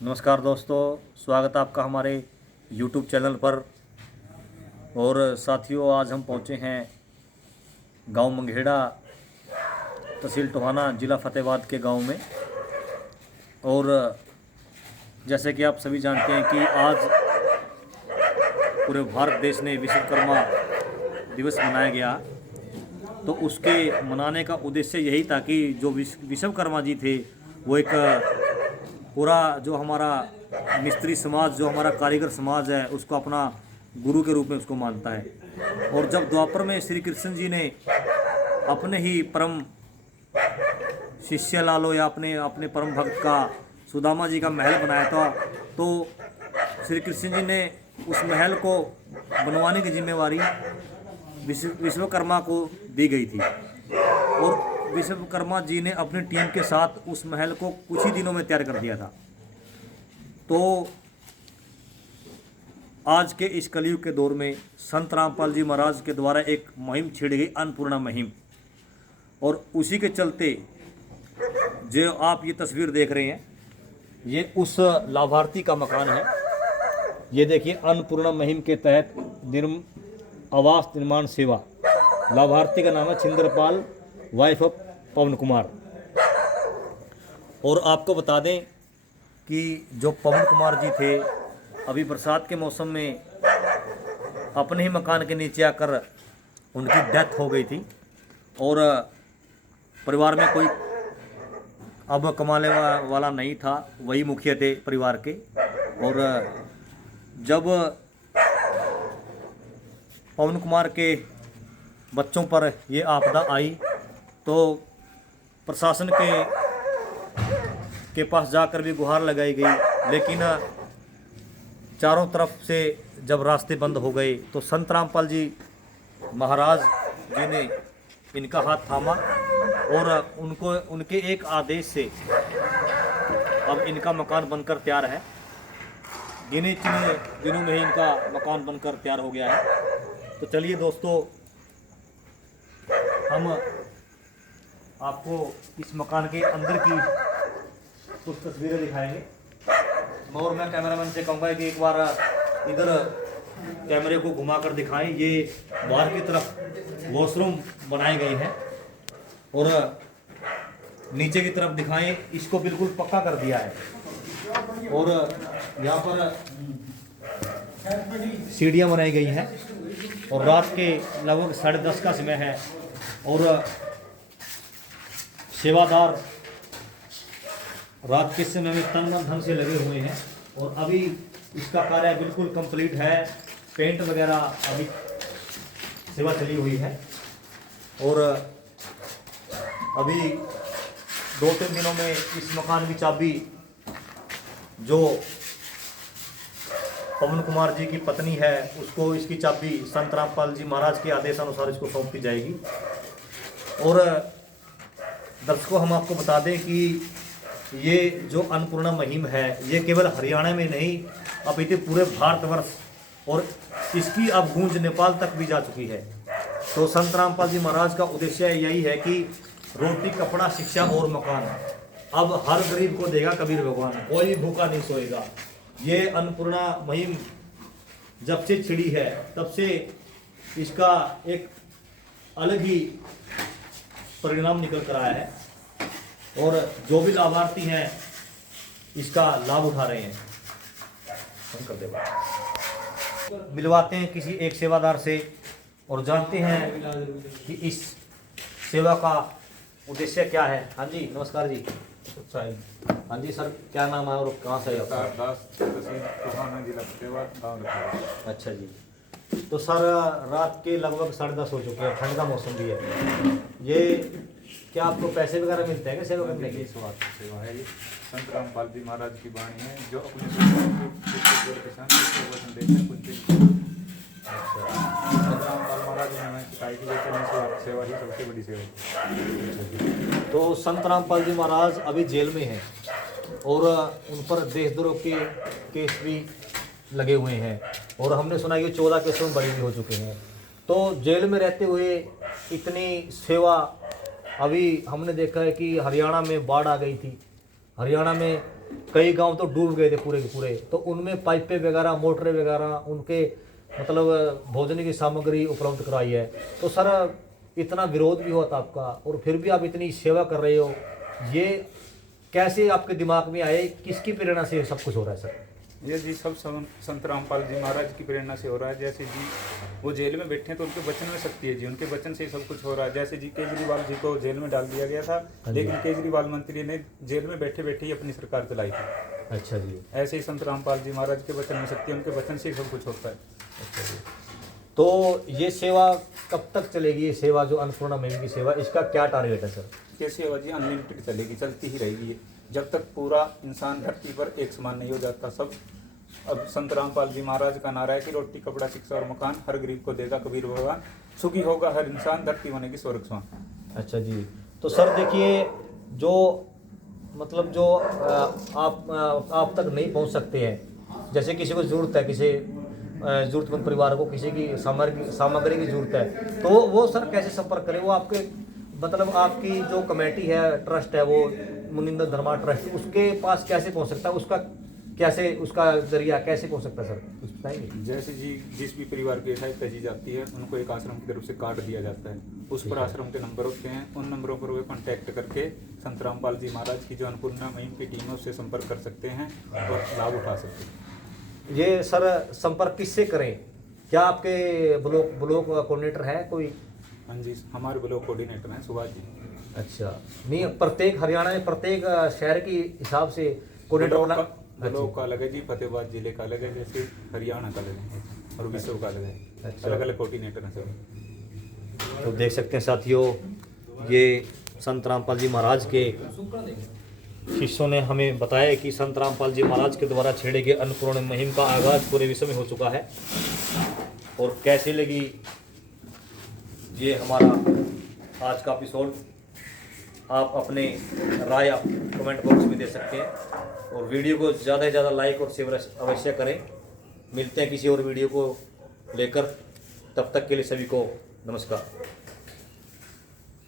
नमस्कार दोस्तों, स्वागत है आपका हमारे YouTube चैनल पर। और साथियों, आज हम पहुंचे हैं गांव मंगेड़ा, तहसील टोहाना, ज़िला फतेहाबाद के गांव में। और जैसे कि आप सभी जानते हैं कि आज पूरे भारत देश ने विश्वकर्मा दिवस मनाया गया। तो उसके मनाने का उद्देश्य यही था कि जो विश्वकर्मा जी थे वो एक पूरा जो हमारा मिस्त्री समाज, जो हमारा कारीगर समाज है, उसको अपना गुरु के रूप में उसको मानता है। और जब द्वापर में श्री कृष्ण जी ने अपने ही परम शिष्य लालो या अपने परम भक्त का सुदामा जी का महल बनाया था, तो श्री कृष्ण जी ने उस महल को बनवाने की जिम्मेवारी विश्वकर्मा को दी गई थी। और विश्वकर्मा जी ने अपनी टीम के साथ उस महल को कुछ ही दिनों में तैयार कर दिया था। तो आज के इस कलयुग के दौर में संत रामपाल जी महाराज के द्वारा एक मुहिम छिड़ गई, अन्नपूर्णा मुहिम। और उसी के चलते जो आप ये तस्वीर देख रहे हैं, ये उस लाभार्थी का मकान है। ये देखिए, अन्नपूर्णा मुहिम के तहत आवास निर्माण सेवा, लाभार्थी का नाम है छिंदरपाल, वाइफ ऑफ पवन कुमार। और आपको बता दें कि जो पवन कुमार जी थे, अभी बरसात के मौसम में अपने ही मकान के नीचे आकर उनकी डेथ हो गई थी। और परिवार में कोई अब कमाने वाला नहीं था, वही मुखिया थे परिवार के। और जब पवन कुमार के बच्चों पर ये आपदा आई तो प्रशासन के पास जाकर भी गुहार लगाई गई, लेकिन चारों तरफ से जब रास्ते बंद हो गए तो संत रामपाल जी महाराज जी ने इनका हाथ थामा और उनके एक आदेश से अब इनका मकान बनकर तैयार है। गिने चुने दिनों में ही इनका मकान बनकर तैयार हो गया है। तो चलिए दोस्तों, हम आपको इस मकान के अंदर की कुछ तस्वीरें दिखाएंगे। और मैं कैमरामैन से कहूँगा कि एक बार इधर कैमरे को घुमाकर दिखाएं। ये बाहर की तरफ वॉशरूम बनाए गए हैं और नीचे की तरफ दिखाएं, इसको बिल्कुल पक्का कर दिया है। और यहाँ पर सीढ़ियाँ बनाई गई हैं और रात के लगभग 10:30 का समय है। और सेवादार रात के समय में तन मन धन से लगे हुए हैं। और अभी इसका कार्य बिल्कुल कंप्लीट है, पेंट वगैरह अभी सेवा चली हुई है। और अभी 2-3 दिनों में इस मकान की चाबी जो पवन कुमार जी की पत्नी है, उसको इसकी चाबी संत रामपाल जी महाराज के आदेशानुसार इसको सौंप दी जाएगी। और दर्शकों, हम आपको बता दें कि ये जो अन्नपूर्णा मुहिम है, ये केवल हरियाणा में नहीं, अब इतने पूरे भारतवर्ष और इसकी अब गूंज नेपाल तक भी जा चुकी है। तो संत रामपाल जी महाराज का उद्देश्य यही है कि रोटी, कपड़ा, शिक्षा और मकान अब हर गरीब को देगा कबीर भगवान, कोई भूखा नहीं सोएगा। ये अन्नपूर्णा मुहिम जब से छिड़ी है तब से इसका एक अलग ही परिणाम निकल कर आया है। और जो भी लाभार्थी हैं इसका लाभ उठा रहे हैं। हम कर दे मिलवाते हैं किसी एक सेवादार से और जानते हैं कि इस सेवा का उद्देश्य क्या है। हाँ जी, नमस्कार जी। हाँ जी सर, क्या नाम है और कहाँ से है आपका? अच्छा जी। तो सर, रात के लगभग 10:30 हो चुके हैं, ठंड का मौसम भी है। ये क्या आपको पैसे वगैरह मिलते हैं क्या सेवा करने की? सेवा है ये संत रामपाल जी महाराज की वाणी है, जो अपने संत रामपाल महाराज ने हमें सिखाई कि सेवा ही सबसे बड़ी सेवा। तो संत रामपाल जी महाराज अभी जेल में हैं और उन पर देशद्रोह के केस भी लगे हुए हैं। और हमने सुना कि 14 केसों में बरी भी हो चुके हैं। तो जेल में रहते हुए इतनी सेवा, अभी हमने देखा है कि हरियाणा में बाढ़ आ गई थी, हरियाणा में कई गांव तो डूब गए थे पूरे के पूरे, तो उनमें पाइपें वगैरह, मोटरें वगैरह, उनके मतलब भोजन की सामग्री उपलब्ध कराई है। तो सर इतना विरोध भी हुआ था आपका, और फिर भी आप इतनी सेवा कर रहे हो, ये कैसे आपके दिमाग में आए, किसकी प्रेरणा से ये सब कुछ हो रहा है सर? ये जी सब संत रामपाल जी महाराज की प्रेरणा से हो रहा है। जैसे जी वो जेल में बैठे हैं तो उनके वचन में शक्ति है जी, उनके वचन से ही सब कुछ हो रहा है। जैसे जी केजरीवाल जी को जेल में डाल दिया गया था, लेकिन केजरीवाल मंत्री ने जेल में बैठे बैठे ही अपनी सरकार चलाई थी। अच्छा जी। ऐसे ही संत रामपाल जी महाराज के वचन में शक्ति है, उनके वचन से ही सब कुछ होता है। अच्छा जी। तो ये सेवा कब तक चलेगी, ये सेवा जो अन्नपूर्णा मुहिम की सेवा, इसका क्या टारगेट है सर? ये सेवा जी अनलिमिटेड चलेगी, चलती ही रहेगी ये, जब तक पूरा इंसान धरती पर एक समान नहीं हो जाता सब। अब संत रामपाल जी महाराज का नारा है कि रोटी कपड़ा शिक्षा और मकान हर गरीब को देगा कबीर भगवान, सुखी होगा हर इंसान, धरती बनेगी स्वर्ग समान। अच्छा जी। तो सर देखिए, जो मतलब जो आप तक नहीं पहुंच सकते हैं, जैसे किसी को ज़रूरत है, किसी ज़रूरतमंद परिवार को किसी की सामग्री की ज़रूरत है, तो वो सर कैसे संपर्क करें? वो आपके मतलब आपकी जो कमेटी है, ट्रस्ट है, वो मुनिंदर धर्मा ट्रस्ट, उसके पास कैसे पहुंच सकता है? उसका कैसे, उसका जरिया कैसे पहुंच सकता है सर, कुछ बताएंगे? जैसे जी जिस भी परिवार की सहायता की जाती है उनको एक आश्रम की तरफ से कार्ड दिया जाता है, उस पर आश्रम के नंबर होते हैं, उन नंबरों पर वे कॉन्टैक्ट करके संत रामपाल जी महाराज की जो अन्नपूर्णा मुहिम की टीम है उससे संपर्क कर सकते हैं और लाभ उठा सकते हैं। ये सर संपर्क किससे करें? क्या आपके ब्लॉक कोऑर्डिनेटर है कोई? हाँ जी, हमारे ब्लॉक कोऑर्डिनेटर हैं सुभाष जी। अच्छा, नहीं प्रत्येक हरियाणा में प्रत्येक शहर के हिसाब से कोऑर्डिनेटर ब्लॉक का अलग है जी, फतेहाबाद जिले का अलग है, जैसे हरियाणा का अलग है और विश्व का अलग है। अच्छा। अलग अलग कोऑर्डिनेटर हैं सब। तो देख सकते हैं साथियों, ये संत रामपाल जी महाराज के शिष्यों ने हमें बताया कि संत रामपाल जी महाराज के द्वारा छेड़े गए अन्नपूर्णा मुहिम का आगाज पूरे विश्व में हो चुका है। और कैसी लगी ये हमारा आज का एपिसोड, आप अपने राय कमेंट बॉक्स में दे सकते हैं, और वीडियो को ज़्यादा से ज़्यादा लाइक और शेयर अवश्य करें। मिलते हैं किसी और वीडियो को लेकर, तब तक के लिए सभी को नमस्कार।